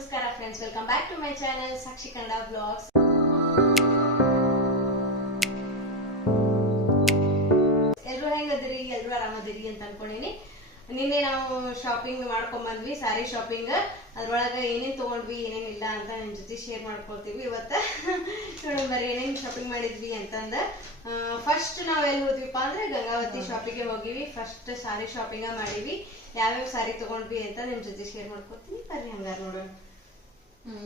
ನಮಸ್ಕಾರ friends, welcome back to my channel Sakshi Kannada blogs. ಎಲ್ರು ಹೆಂಗದಿರಿ? ಎಲ್ರು ಆರಾಮದಿರಿ ಅಂತ ಅನ್ಕೊಂಡಿನಿ. ನಿನ್ನೆ ನಾವು ಶಾಪಿಂಗ್ ಮಾಡ್ಕೊಂಡ್ ಬಂದ್ವಿ, ಸಾರಿ ಶಾಪಿಂಗ್. ಅದ್ರೊಳಗ ಏನೇನ್ ತಗೊಂಡ್ವಿ ಏನೇನಿಲ್ಲ ಅಂತ ನಿಮ್ ಜೊತೆ ಶೇರ್ ಮಾಡ್ಕೊಳ್ತೀವಿ ಇವತ್ತ. ನೋಡಂಬರಿ ಏನೇನ್ ಶಾಪಿಂಗ್ ಮಾಡಿದ್ವಿ ಅಂತಂದ. ಫಸ್ಟ್ ನಾವ್ ಎಲ್ಲಿ ಹೋದ್ವಿಪ್ಪ ಅಂದ್ರೆ ಗಂಗಾವತಿ ಶಾಪಿಂಗ್ ಹೋಗಿವಿ. ಫಸ್ಟ್ ಸಾರಿ ಶಾಪಿಂಗ್ ಮಾಡಿವಿ. ಯಾವ್ಯಾವ ಸಾರಿ ತಗೊಂಡ್ವಿ ಅಂತ ನಿಮ್ ಜೊತೆ ಶೇರ್ ಮಾಡ್ಕೊತೀನಿ, ಬರ್ರಿ ಹಂಗಾರ ನೋಡೋಣ.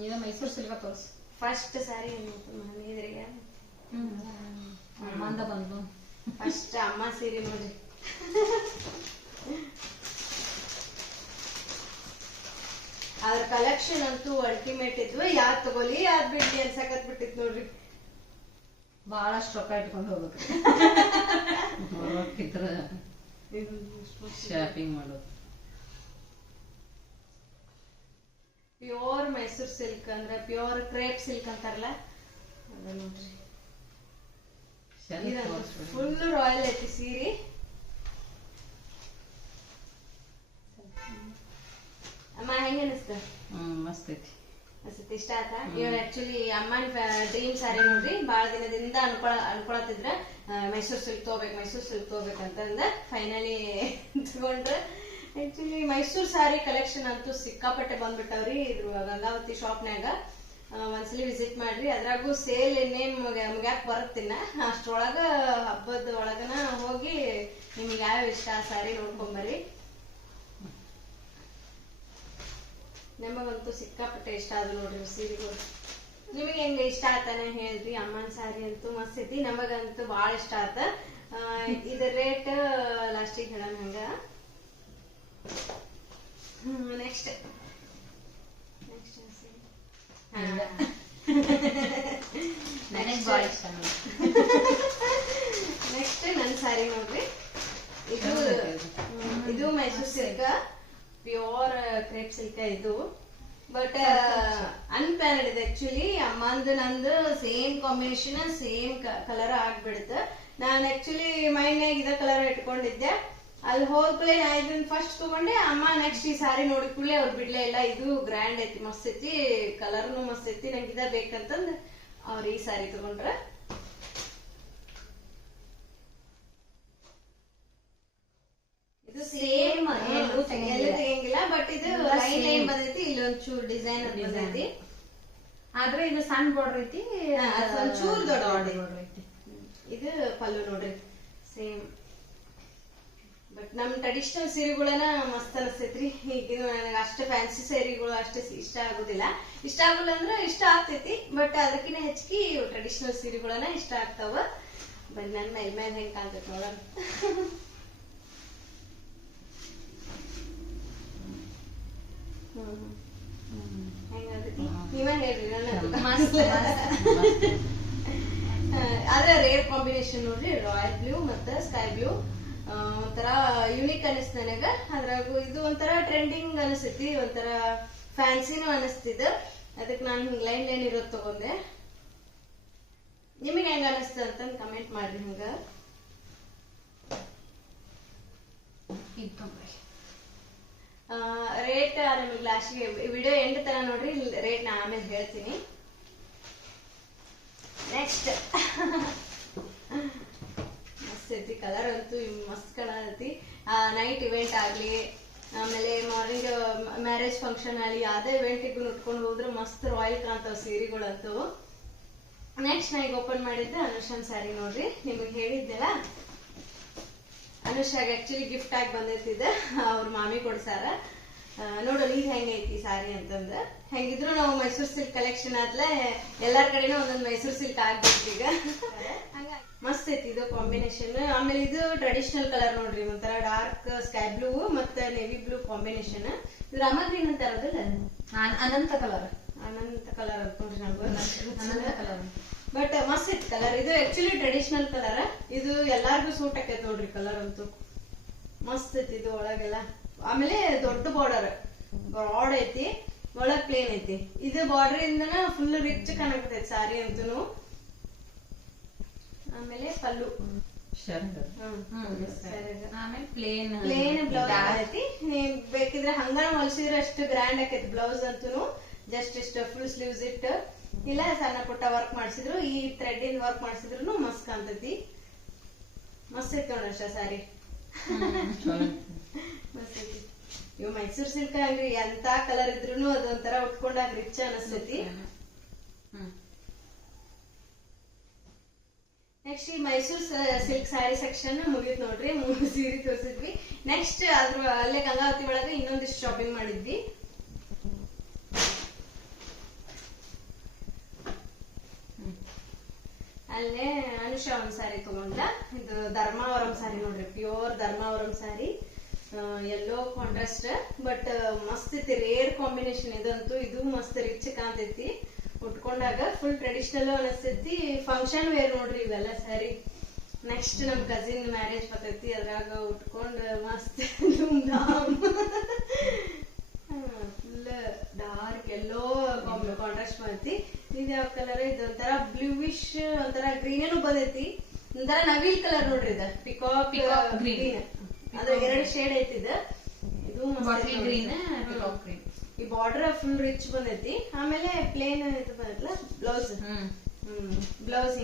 ಇದು ಮೈಸೂರು ಸಿಲ್ಕ ತೋರ್ಸ್. ಫಸ್ಟ್ ಸಾರಿ ಮನೆಯದ್ರಿಗೆ ಮಂದ ಬಂದು ಫಸ್ಟ್ ಅಮ್ಮ ಸೀರೆ ನೋಡ್ರಿ. ಅದ್ರ ಕಲೆಕ್ಷನ್ ಅಂತೂ ಅಲ್ಟಿಮೇಟ್ ಇದ್ವು. ಯಾವ್ದ್ ತಗೋಲಿ ಯಾವ್ದ್ ಬಿಡ್ಲಿ ಅನ್ಸಕತ್ ಬಿಟ್ಟಿತ್ ನೋಡ್ರಿ. ಬಹಳಷ್ಟು ರೊಕ್ಕ ಇಟ್ಕೊಂಡು ಹೋಗ್ಬೇಕು ಶಾಪಿಂಗ್ ಮಾಡೋದು. ಪ್ಯೂರ್ ಮೈಸೂರ್ ಸಿಲ್ಕ್ ಅಂದ್ರೆ ಪ್ಯೂರ್ ಕ್ರೇಪ್ ಸಿಲ್ಕ್ ಅಂತಾರಲ್ಲ ಅದ ನೋಡ್ರಿ. ಫುಲ್ ರಾಯಲ್ ಐತಿ ಸೀರೆ. ಅಮ್ಮ ಹೆಂಗ ಅನಿಸ್ತ? ಮಸ್ತ್ ಐತಿ. ಅನ್ಸತಿ ಇಷ್ಟ ಆತ. ಇವ್ ಆಕ್ಚುಲಿ ಅಮ್ಮನ್ ಡ್ರೀಮ್ ಸಾರಿ ನೋಡ್ರಿ. ಬಾಳ ದಿನದಿಂದ ಅನ್ಕೊಳತಿದ್ರ ಮೈಸೂರ್ ಸಿಲ್ಕ್ ತಗೋಬೇಕಂತಂದ ಫೈನಲಿ ತಗೊಂಡ್ರ. ಆಕ್ಚುಲಿ ಮೈಸೂರ್ ಸಾರಿ ಕಲೆಕ್ಷನ್ ಅಂತೂ ಸಿಕ್ಕಾಪಟ್ಟೆ ಬಂದ್ಬಿಟ್ಟವ್ರಿ ಇದ್ರ ಗಂಗಾವತಿ ಶಾಪ್ನ್ಯಾಗ. ಒಂದ್ಸಲಿ ವಿಸಿಟ್ ಮಾಡ್ರಿ. ಅದ್ರಾಗೂ ಸೇಲ್ ಇನ್ನೇನ್ ಮುಗ್ಯಾಕ್ ಬರುತ್ತಿನ ಅಷ್ಟ್ರೊಳಗ ಹಬ್ಬದ ಒಳಗನ ಹೋಗಿ ನಿಮ್ಗೆ ಯಾವ ಇಷ್ಟ ಸಾರಿ ನೋಡ್ಕೊಂಬರ್ರಿ. ನಮಗಂತೂ ಸಿಕ್ಕಾಪಟ್ಟೆ ಇಷ್ಟ ಆದ ನೋಡ್ರಿ ಸೀರೆಗಳು. ನಿಮಗೆ ಹೆಂಗ ಇಷ್ಟ ಆತಾನೆ ಹೇಳ್ರಿ. ಅಮ್ಮನ ಸಾರಿ ಅಂತೂ ಮಸ್ತ್ ಐತಿ, ನಮಗಂತೂ ಬಾಳ ಇಷ್ಟ ಆತ. ಇದ್ರ ರೇಟ್ ಲಾಸ್ಟಿಗೆ ಹೇಳೋಣ ಹಂಗ. ನೆಕ್ಸ್ಟ್ ನೆಕ್ಸ್ಟ್ ನನ್ ಸಾರಿ ನೋಡ್ರಿ. ಇದು Mysore silk, pure crepe silk ಇದು. ಬಟ್ ಅನ್ಪ್ಲಾನಡ್ ಇದೆ ಆಕ್ಚುಲಿ. ಅಮ್ಮಂದು ನಂದು ಸೇಮ್ ಕಾಂಬಿನೇಷನ್, ಸೇಮ್ ಕಲರ್ ಆಗ್ಬಿಡುತ್ತೆ. ನಾನ್ ಆಕ್ಚುಲಿ ಮೈನ್ಯಾಗ ಇದ ಕಲರ್ ಇಟ್ಕೊಂಡಿದ್ದೆ. ಅಲ್ಲಿ ಹೋದ್ಕೂಲೆ ನಾ ಇದನ್ನ ಫಸ್ಟ್ ತಗೊಂಡೆ. ಅಮ್ಮ ನೆಕ್ಸ್ಟ್ ಈ ಸಾರಿ ನೋಡಿದ ಕೂಡಲೇ ಅವ್ರು ಬಿಡ್ಲೇ ಇಲ್ಲ. ಇದು ಗ್ರ್ಯಾಂಡ್ ಐತಿ, ಮಸ್ತ್ ಐತಿ, ಕಲರ್ನು ಮಸ್ತ್ ಐತಿ, ನಂಗೆ ಇದ ಬೇಕಂತಂದ್ ಅವ್ರ ಈ ಸಾರಿ ತಗೊಂಡ್ರ. ಇದು ಸೇಮ್ ಎಲ್ಲೂ ತೆಗಿಯಂಗಿಲ್ಲ. ಬಟ್ ಇದು ಲೈನ್ ಲೈನ್ ಬಂದೈತಿ, ಇಲ್ಲೊಂದ್ ಚೂರ್ ಡಿಸೈನ್ ಬಂದೈತಿ. ಆದ್ರೆ ಇದು ಸಣ್ಣ ಬಾರ್ಡರ್ ಐತಿ, ಚೂರ್ ದೊಡ್ಡ ಬಾರ್ಡರ್ ಐತಿ. ಇದು ಪಲ್ಲು ನೋಡ್ರಿ ಸೇಮ್. ಬಟ್ ನಮ್ ಟ್ರೆಡಿಷನಲ್ ಸೀರೆಗಳನ್ನ ಮಸ್ತ್ ಅನಿಸ್ತೈತ್ರಿ. ಈಗ ನನಗೆ ಅಷ್ಟ ಫ್ಯಾನ್ಸಿ ಸೀರೆಗಳು ಅಷ್ಟ ಇಷ್ಟ ಆಗುದಿಲ್ಲ. ಇಷ್ಟ ಆಗುಲ್ಲ ಅಂದ್ರೆ ಇಷ್ಟ ಆಗ್ತೈತಿ, ಬಟ್ ಅದಕ್ಕಿಂತ ಹೆಚ್ಚಿಗೆ ಟ್ರೆಡಿಷನಲ್ ಸೀರೆಗಳನ್ನ ಇಷ್ಟ ಆಗ್ತಾವ. ಬಟ್ ನನ್ ಮೇಲ್ ಹೆಂಗ್ ಕಾಣ್ತೈತಿ ನೋಡೋಣ. ಹೆಂಗಾಗೈತಿ ನೀವೇ ಹೇಳ್ರಿ. ಆದ್ರೆ ರೇರ್ ಕಾಂಬಿನೇಷನ್ ನೋಡ್ರಿ, ರಾಯಲ್ ಬ್ಲೂ ಮತ್ತ ಸ್ಕೈ ಬ್ಲೂ. ಒಂಥರ ಯುನಿಕ್ ಅನಿಸ್ತ ನನಗ. ಅದ್ರಾಗು ಇದು ಒಂಥರ ಟ್ರೆಂಡಿಂಗ್ ಅನಿಸ್ತೈತಿ, ಒಂಥರ ಫ್ಯಾನ್ಸಿನೂ ಅನಿಸ್ತಿದ. ಅದಕ್ಕೆ ನಾನು ಹಿಂಗ್ ಲೈನ್ ಲೈನ್ ಇರೋದ್ ತಗೊಂಡೆ. ನಿಮಗೆ ಹೆಂಗ ಅನಿಸ್ತ ಅಂತ ಕಮೆಂಟ್ ಮಾಡ್ರಿ. ಹಂಗ ರೇಟ್ ನಮಗೆ ಲಾಸ್ಟಿಗೆ ವಿಡಿಯೋ ಎಂಡ್ ತರ ನೋಡ್ರಿ. ರೇಟ್ ನಾ ಆಮೇಲೆ ಹೇಳ್ತೀನಿ. ನೆಕ್ಸ್ಟ್ ಮಸ್ತ್ ಐತಿ, ಕಲರ್ ಅಂತೂ ಮಸ್ತ್ ಕಾಣತೈತಿ. ನೈಟ್ ಇವೆಂಟ್ ಆಗ್ಲಿ, ಆಮೇಲೆ ಮಾರ್ನಿಂಗ್ ಮ್ಯಾರೇಜ್ ಫಂಕ್ಷನ್ ಆಗ್ಲಿ, ಯಾವ್ದೇ ಇವೆಂಟಿಗೂ ಉಟ್ಕೊಂಡು ಹೋದ್ರೆ ಮಸ್ತ್ ರಾಯಲ್ ಕಾಣ್ತಾವ ಸೀರೆಗಳಂತೂ. ನೆಕ್ಸ್ಟ್ ನಾ ಈಗ ಓಪನ್ ಮಾಡಿದ್ದೆ ಅನುಷನ್ ಸ್ಯಾರಿ ನೋಡ್ರಿ. ನಿಮಗೆ ಹೇಳಿದ್ದೆಲ್ಲ ಅನುಷಾಗ ಆಕ್ಚುಲಿ ಗಿಫ್ಟ್ ಆಗಿ ಬಂದೈತಿದ, ಅವ್ರ ಮಾಮಿ ಕೊಡ್ಸಾರ. ನೋಡೋಣ ಇದು ಹೆಂಗೈತಿ ಸಾರಿ ಅಂತಂದ. ಹೆಂಗಿದ್ರು ನಾವು ಮೈಸೂರ್ ಸಿಲ್ಕ್ ಕಲೆಕ್ಷನ್ ಆದ್ಲೆ ಎಲ್ಲಾರ ಕಡೆನೂ ಒಂದೊಂದು ಮೈಸೂರ್ ಸಿಲ್ಕ್ ಆಗ್ಬೇಕು ಈಗ. ಮಸ್ತ್ ಐತಿ ಇದು ಕಾಂಬಿನೇಷನ್. ಆಮೇಲೆ ಇದು ಟ್ರೆಡಿಷನಲ್ ಕಲರ್ ನೋಡ್ರಿ, ಒಂಥರ ಡಾರ್ಕ್ ಸ್ಕೈ ಬ್ಲೂ ಮತ್ತೆ ನೇವಿ ಬ್ಲೂ ಕಾಂಬಿನೇಷನ್. ಇದು ರಾಮ ಗ್ರೀನ್ ಅಂತ ಇರೋದಿಲ್ಲ, ಅನಂತ ಕಲರ್ ಅಂತ ನೋಡ್ರಿ. ಅನಂತ ಕಲರ್ ಬಟ್ ಮಸ್ತ್ ಐತಿ ಕಲರ್. ಇದು ಆಕ್ಚುಲಿ ಟ್ರೆಡಿಷನಲ್ ಕಲರ್. ಇದು ಎಲ್ಲಾರ್ಗು ಸೂಟ್ ಆಕೈತಿ ನೋಡ್ರಿ. ಕಲರ್ ಅಂತೂ ಮಸ್ತ್ ಐತಿ ಇದು ಒಳಗೆಲ್ಲ. ಆಮೇಲೆ ದೊಡ್ಡ ಬಾರ್ಡರ್ ಬ್ರಾಡ್ ಐತಿ, ಒಳಗ್ ಪ್ಲೇನ್ ಐತಿ. ಇದು ಬಾರ್ಡರ್ ಇಂದನ ಫುಲ್ ರಿಚ್ ಕಾಣಕತೈತಿ ಸಾರಿ ಅಂತೂ. ಆಮೇಲೆ ಪಲ್ಲು ಆಮೇಲೆ ಪ್ಲೇನ್ ಬ್ಲೌಸ್ ಐತಿ. ಬೇಕಿದ್ರೆ ಹಂಗ ಹೊಲ್ಸಿದ್ರೆ ಅಷ್ಟು ಗ್ರ್ಯಾಂಡ್ ಆಕೈತಿ ಬ್ಲೌಸ್ ಅಂತೂ. ಜಸ್ಟ್ ಇಷ್ಟ ಫುಲ್ ಸ್ಲೀವ್ಸ್ ಇಟ್ಟು ಇಲ್ಲ ಸಣ್ಣ ಪುಟ್ಟ ವರ್ಕ್ ಮಾಡಿಸಿದ್ರು, ಈ ಥ್ರೆಡ್ ಇಂದ ವರ್ಕ್ ಮಾಡಿಸಿದ್ರು ಮಸ್ತ್ ಕಾಣ್ತೈತಿ. ಮಸ್ತ್ ಐತಿ ನೋಡ್ರಿ ಅಷ್ಟ ಸಾರಿ. ಮಸ್ತ್ ಐತಿ. ಇವ್ ಮೈಸೂರ್ ಸಿಲ್ಕ್ ಹಂಗ್ರಿ ಎಂತ ಕಲರ್ ಇದ್ರೂನು ಅದೊಂಥರ ಉಟ್ಕೊಂಡಾಗ ರಿಚ್ ಅನಸ್ತೈತಿ. ನೆಕ್ಸ್ಟ್ ಈ ಮೈಸೂರ್ ಸಿಲ್ಕ್ ಸ್ಯಾರಿ ಸೆಕ್ಷನ್ ಮುಗಿತ್ ನೋಡ್ರಿ. 3 ಸೀರೆ ತೋರಿಸಿದ್ವಿ. ನೆಕ್ಸ್ಟ್ ಅದ್ರ ಅಲ್ಲೇ ಗಂಗಾವತಿ ಒಳಗ ಇನ್ನೊಂದಿಷ್ಟು ಶಾಪಿಂಗ್ ಮಾಡಿದ್ವಿ. ಅಲ್ಲೇ ಅನುಷಾ ಒಂದ್ ಸ್ಯಾರಿ ತಗೊಂಡ್ಲ. ಇದು ಧರ್ಮಾವರಂ ಸ್ಯಾರಿ ನೋಡ್ರಿ, pure Dharmavaram sari, yellow contrast, but ಮಸ್ತ್ ಐತಿ. ರೇರ್ ಕಾಂಬಿನೇಷನ್ ಇದಂತೂ. ಇದು ಮಸ್ತ್ ರಿಚ್ ಕಾಣ್ತೈತಿ ಉಟ್ಕೊಂಡಾಗ. ಫುಲ್ ಟ್ರೆಡಿಷನಲ್ ಅನಿಸ್ತೈತಿ. ಫಂಕ್ಷನ್ ವೇರ್ ನೋಡ್ರಿ ಇವೆಲ್ಲ ಸ್ಯಾರಿ. ನೆಕ್ಸ್ಟ್ ನಮ್ ಕಸಿನ್ ಮ್ಯಾರೇಜ್ ಬರ್ತೈತಿ, ಅದ್ರಾಗ ಉಟ್ಕೊಂಡ್ ಮಸ್ತ್ ಧೂಮ್ಧಾಮ್. ಫುಲ್ ಡಾರ್ಕ್ ಎಲ್ಲೋ ಕಾಂಟ್ರಾಸ್ಟ್ ಬಂದೈತಿ. ಇದು ಯಾವ ಕಲರ್? ಇದು ಒಂಥರ ಬ್ಲೂವಿಶ್, ಒಂಥರ ಗ್ರೀನೇನು ಬಂದೈತಿ. ಒಂಥರ ನವಿಲ್ ಕಲರ್ ನೋಡ್ರಿ. ಇದು ಪಿಕಾಕ್ ಗ್ರೀನ್. ಅದು 2 ಶೇಡ್ ಐತಿ. ಇದು ಗ್ರೀನ್. ಈ ಬಾರ್ಡರ್ ಫುಲ್ ರಿಚ್ ಬಂದೈತಿ. ಆಮೇಲೆ ಪ್ಲೇನ್ ಇದು ಬಂದೈತಲ್ಲ ಬ್ಲೌಸ್. ಬ್ಲೌಸ್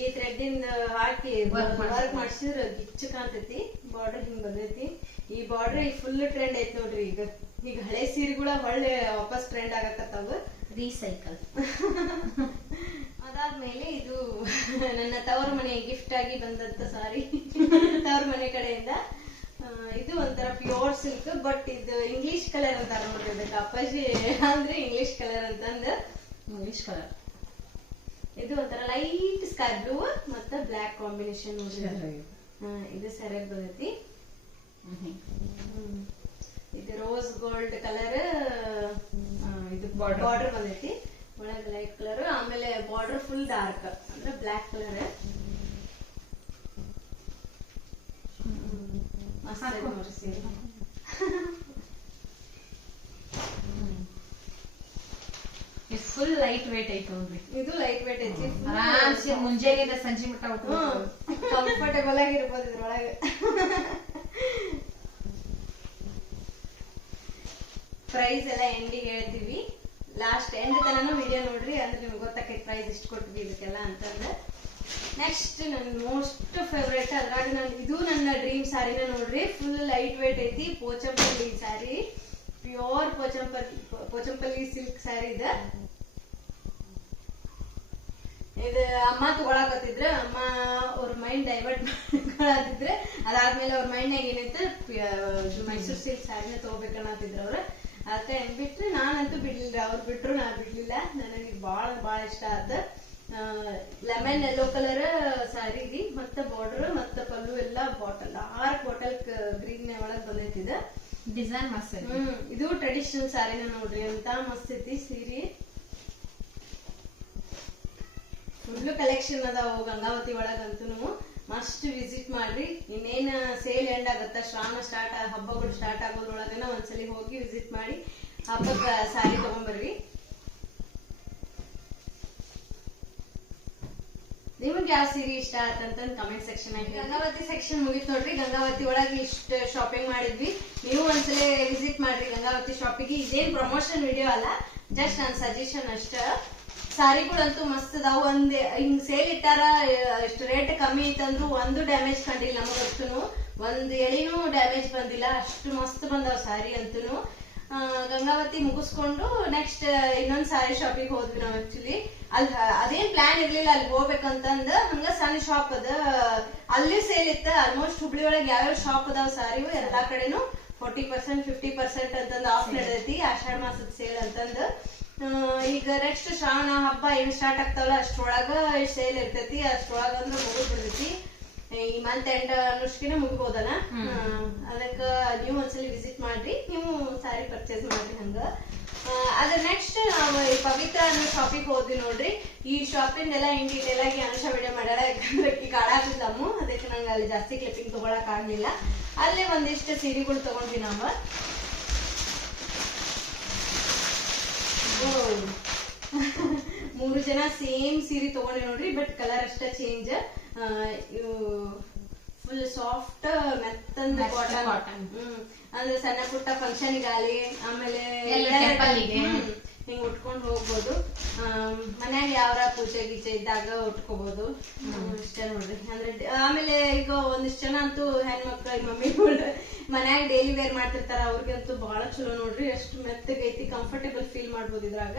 ಈ ಥ್ರೆಡ್ ಇಂದ ಹಾಕಿ ವರ್ಕ್ ಮಾಡಿಸಿದ್ರ ಗಿಚ್ಚ ಕಾಣ್ತೈತಿ. ಬಾರ್ಡರ್ ಹಿಂಗ್ ಬಂದೈತಿ. ಈ ಬಾರ್ಡರ್ ಈ ಫುಲ್ ಟ್ರೆಂಡ್ ಐತಿ ನೋಡ್ರಿ. ಈಗ ಹಳೆ ಸೀರೆಗಳ ಒಳ್ಳೆ ವಾಪಸ್ ಟ್ರೆಂಡ್ ಆಗಕತ್ತಾವ. ರೀಸೈಕಲ್. ಅದಾದ್ಮೇಲೆ ಇದು ನನ್ನ ತವರ ಮನೆ ಗಿಫ್ಟ್ ಆಗಿ ಬಂದಂತ ಸಾರಿ, ತವರ ಮನೆ ಕಡೆಯಿಂದ. ಇದು ಒಂಥರ ಪ್ಯೂರ್ ಸಿಲ್ಕ್, ಬಟ್ ಇದು ಇಂಗ್ಲಿಷ್ ಕಲರ್ ಅಂತಾರ ನೋಡ್ರಿ. ಅದಕ್ಕೆ ಅಪ್ಪಾಜಿ ಅಂದ್ರೆ ಇಂಗ್ಲಿಷ್ ಕಲರ್ ಅಂತಂದ. English colour. ಇದು ಒಂಥರ ಲೈಟ್ ಸ್ಕೈ ಬ್ಲೂ ಮತ್ತ ಬ್ಲಾಕ್ ಕಾಂಬಿನೇಷನ್ ನೋಡ್ರಿ. ಇದು ಸರಿಯಾಗಿ ಬಂದೈತಿ. ಇದು ರೋಸ್ ಗೋಲ್ಡ್ ಕಲರ್. ಇದು ಬಾರ್ಡರ್ ಬಂದೈತಿ. ಒಳಗೆ ಲೈಟ್ ಕಲರ್, ಆಮೇಲೆ ಬಾರ್ಡರ್ ಫುಲ್ ಡಾರ್ಕ್ ಅಂದ್ರೆ ಬ್ಲಾಕ್ ಕಲರ್. ಮಸ್ತ್ ನೋಡ್ರಿ ಸೀರೆ. ಫುಲ್ ಲೈಟ್ ವೇಟ್ ಐತಿ ನೋಡ್ರಿ. ಇದು ಲೈಟ್ ವೇಟ್ ಐತಿ. ಆರಾಮ್ಸೆ ಮುಂಜಾನೆಯಿಂದ ಸಂಜೆ ಮಟ್ಟ ಕಂಫರ್ಟೇಬಲ್ ಆಗಿರ್ಬೋದು ಇದ್ರೊಳಗೆ. ಪ್ರೈಸ್ ಎಲ್ಲ ಎಂಡಿಗೆ ಹೇಳ್ತೀವಿ. ಲಾಸ್ಟ್ ಎಂಡ್ ತನೂ ವಿಡಿಯೋ ನೋಡ್ರಿ, ಅಂದ್ರೆ ನಿಮ್ಗೆ ಗೊತ್ತಾಕೈತಿ ಪ್ರೈಸ್ ಇಷ್ಟು ಕೊಟ್ವಿ ಇದಕ್ಕೆಲ್ಲ ಅಂತಂದ್ರೆ. ನೆಕ್ಸ್ಟ್ ನನ್ ಮೋಸ್ಟ್ ಫೇವ್ರೇಟ್, ಅದ್ರಾಗ ಇದು ನನ್ನ ಡ್ರೀಮ್ ಸ್ಯಾರಿನ ನೋಡ್ರಿ. ಫುಲ್ ಲೈಟ್ ವೇಟ್ ಐತಿ. Pochampally sari, pure Pochampally silk sari. ಇದು ಅಮ್ಮ ತಗೊಳಕತ್ತಿದ್ರ. ಅಮ್ಮ ಅವ್ರ ಮೈಂಡ್ ಡೈವರ್ಟ್ ಮಾಡ್ಕೊಳತಿದ್ರ. ಅದಾದ್ಮೇಲೆ ಅವ್ರ ಮೈಂಡ್ನಾಗ ಏನೈತೆ ಮೈಸೂರ್ ಸಿಲ್ಕ್ ಸ್ಯಾರಿನ ತಗೋಬೇಕನ್ನತ್ತಿದ್ರ ಅವ್ರ. ಅದಕ್ಕೆ ಬಿಟ್ರೆ ನಾನಂತೂ ಬಿಡ್ಲಿಲ್ಲ. ಅವ್ರು ಬಿಟ್ರು ನಾ ಬಿಡ್ಲಿಲ್ಲ. ನನಗೆ ಬಾಳ ಇಷ್ಟ ಆತ. ಲೆಮನ್ ಯೆಲ್ಲೋ ಕಲರ್ ಸ್ಯಾರಿ ಮತ್ತ ಬಾರ್ಡರ್ ಮತ್ತ ಪಲ್ಲು ಎಲ್ಲ ಡಾರ್ಕ್ ಬಾಟಲ್ ಗ್ರೀನ್ ಒಳಗ್ ಬಂದೈತಿ. ಡಿಸೈನ್ ಮಸ್ತ್ ಐತಿ. ಇದು ಟ್ರೆಡಿಷನಲ್ ಸ್ಯಾರಿನ ನೋಡ್ರಿ, ಅಂತ ಮಸ್ತ್ ಐತಿ ಸೀರೆ. ಫುಲ್ ಕಲೆಕ್ಷನ್ ಅದಾವ ಗಂಗಾವತಿ ಒಳಗಂತೂ. ಮಸ್ಟ್ ವಿಸಿಟ್ ಮಾಡ್ರಿ. ಇನ್ನೇನ್ ಸೇಲ್ ಎಂಡ್ ಆಗತ್ತ, ಶ್ರಾವಣ ಸ್ಟಾರ್ಟ್, ಹಬ್ಬಗಳು ಸ್ಟಾರ್ಟ್ ಆಗೋದ್ರೊಳಗನ ಒಂದ್ಸಲಿ ಹೋಗಿ ವಿಸಿಟ್ ಮಾಡಿ ಹಬ್ಬಕ್ಕ ಸ್ಯಾರಿ ತಗೊಂಡ್ಬರ್ರಿ. ನಿಮ್ಗೆ ಯಾವ ಸೀರೆ ಇಷ್ಟ ಆತಂತ ಕಮೆಂಟ್ ಸೆಕ್ಷನ್ ಆಗಿ. ಗಂಗಾವತಿ ಸೆಕ್ಷನ್ ಮುಗಿತ್ ನೋಡ್ರಿ. ಗಂಗಾವತಿ ಒಳಗೆ ಇಷ್ಟ ಶಾಪಿಂಗ್ ಮಾಡಿದ್ವಿ. ನೀವು ಒಂದ್ಸಲ ವಿಸಿಟ್ ಮಾಡ್ರಿ ಗಂಗಾವತಿ ಶಾಪಿಗೆ. ಇದೇನ್ ಪ್ರಮೋಷನ್ ವಿಡಿಯೋ ಅಲ್ಲ, ಜಸ್ಟ್ ನನ್ನ ಸಜೆಷನ್ ಅಷ್ಟ. ಸಾರಿಗಳಂತೂ ಮಸ್ತ್ ಅದಾವ. ಒಂದ್ ಹಿಂಗ್ ಸೇಲ್ ಇಟ್ಟಾರ, ಇಷ್ಟು ರೇಟ್ ಕಮ್ಮಿ ಇತ್ತಂದ್ರು ಒಂದು ಡ್ಯಾಮೇಜ್ ಕಂಡಿಲ್ಲ ನಮಗಂತೂ. ಒಂದ್ ಎಳಿನೂ ಡ್ಯಾಮೇಜ್ ಬಂದಿಲ್ಲ. ಅಷ್ಟು ಮಸ್ತ್ ಬಂದಾವ ಸಾರಿ ಅಂತೂ. ಗಂಗಾವತಿ ಮುಗಿಸ್ಕೊಂಡು ನೆಕ್ಸ್ಟ್ ಇನ್ನೊಂದ್ ಸಾರಿ ಶಾಪಿಗೆ ಹೋದ್ವಿ ನಾವ್. ಆಕ್ಚುಲಿ ಅಲ್ಲಿ ಅದೇನ್ ಪ್ಲಾನ್ ಇರ್ಲಿಲ್ಲ ಅಲ್ಲಿ ಹೋಗ್ಬೇಕಂತಂದ. ಹಂಗ ಸಣ್ಣ ಶಾಪ್ ಅದ, ಅಲ್ಲಿ ಸೇಲ್ ಇತ್ತ. ಆಲ್ಮೋಸ್ಟ್ ಹುಬ್ಳಿ ಒಳಗೆ ಯಾವ್ಯಾವ ಶಾಪ್ ಅದಾವ ಸಾರಿವು ಎಲ್ಲಾ ಕಡೆನು 40% 50% ಅಂತಂದ್ ಆಫ್ ನಡೆದೈತಿ. ಆಷಾಢ ಮಾಸದ ಸೇಲ್ ಅಂತಂದ. ಈಗ ನೆಕ್ಸ್ಟ್ ಶ್ರಾವಣ ಹಬ್ಬ ಏನ್ ಸ್ಟಾರ್ಟ್ ಆಗ್ತಾವಲ್ಲ ಅಷ್ಟ್ರೊಳಗ ಸೇಲ್ ಇರ್ತೈತಿ. ಅಷ್ಟ್ರೊಳಗ ಅಂದ್ರೆ ಮುಗಿದ್ ಬಿಡ್ತೈತಿ. ಈ ಮಂತ್ ಎಂಡ್ ಅನ್ನೋಷ್ಟಿನ ಮುಗಿಬೋದಲ್ಲ. ಅದಕ್ಕ ನೀವು ಒಂದ್ಸಲಿ ವಿಸಿಟ್ ಮಾಡ್ರಿ, ನೀವು ಸ್ಯಾರಿ ಪರ್ಚೇಸ್ ಮಾಡ್ರಿ. ಹಂಗ ಅದ್ರ ನೆಕ್ಸ್ಟ್ ನಾವು ಈ ಪವಿತ್ರ ಅನ್ನೋ ಶಾಪಿಗೆ ಹೋದ್ವಿ ನೋಡ್ರಿ. ಈ ಶಾಪಿಂಗ್ ಎಲ್ಲ ಇನ್ ಡೀಟೇಲ್ ಆಗಿ ಅನುಷಾ ವಿಡಿಯೋ ಮಾಡ್ಯಾಳ. ಯಾಕಂದ್ರೆ ಈ ಕಾಡಾಕಿದ್ದಮ್ಮು, ಅದಕ್ಕೆ ನಂಗೆ ಅಲ್ಲಿ ಜಾಸ್ತಿ ಕ್ಲಿಪ್ಪಿಂಗ್ ತಗೊಳಕ್ ಆಗ್ಲಿಲ್ಲ. ಅಲ್ಲೇ ಒಂದಿಷ್ಟು ಸೀರೆಗಳು ತಗೊಂಡ್ವಿ ನಾವು. 3 ಜನ ಸೇಮ್ ಸೀರೆ ತಗೊಂಡಿ ನೋಡ್ರಿ, ಬಟ್ ಕಲರ್ ಅಷ್ಟ ಚೇಂಜ್. ಇವು ಫುಲ್ ಸಾಫ್ಟ್ ಮೆತ್ತಂದ ಕಾಟನ್. ಅಂದ್ರೆ ಸಣ್ಣ ಪುಟ್ಟ ಫಂಕ್ಷನ್ ಗಾಲಿ ಆಮೇಲೆ ಹಿಂಗ್ ಉಟ್ಕೊಂಡ್ ಹೋಗ್ಬೋದು. ಮನ್ಯಾಗ ಯಾವ್ರ ಪೂಜೆ ಗೀಜೆ ಇದ್ದಾಗ ಉಟ್ಕೋಬಹುದು. ಇಷ್ಟ ನೋಡ್ರಿ. ಅಂದ್ರೆ ಆಮೇಲೆ ಈಗ ಒಂದಿಷ್ಟು ಜನ ಅಂತೂ ಹೆಣ್ಮಕ್ಳ ಮಮ್ಮಿಗಳು ಮನ್ಯಾಗ ಡೈಲಿ ವೇರ್ ಮಾಡ್ತಿರ್ತಾರ, ಅವ್ರಿಗಂತೂ ಬಹಳ ಚಲೋ ನೋಡ್ರಿ. ಎಷ್ಟು ಮೆತ್ತಗೈತಿ, ಕಂಫರ್ಟೇಬಲ್ ಫೀಲ್ ಮಾಡ್ಬೋದು ಇದ್ರಾಗ.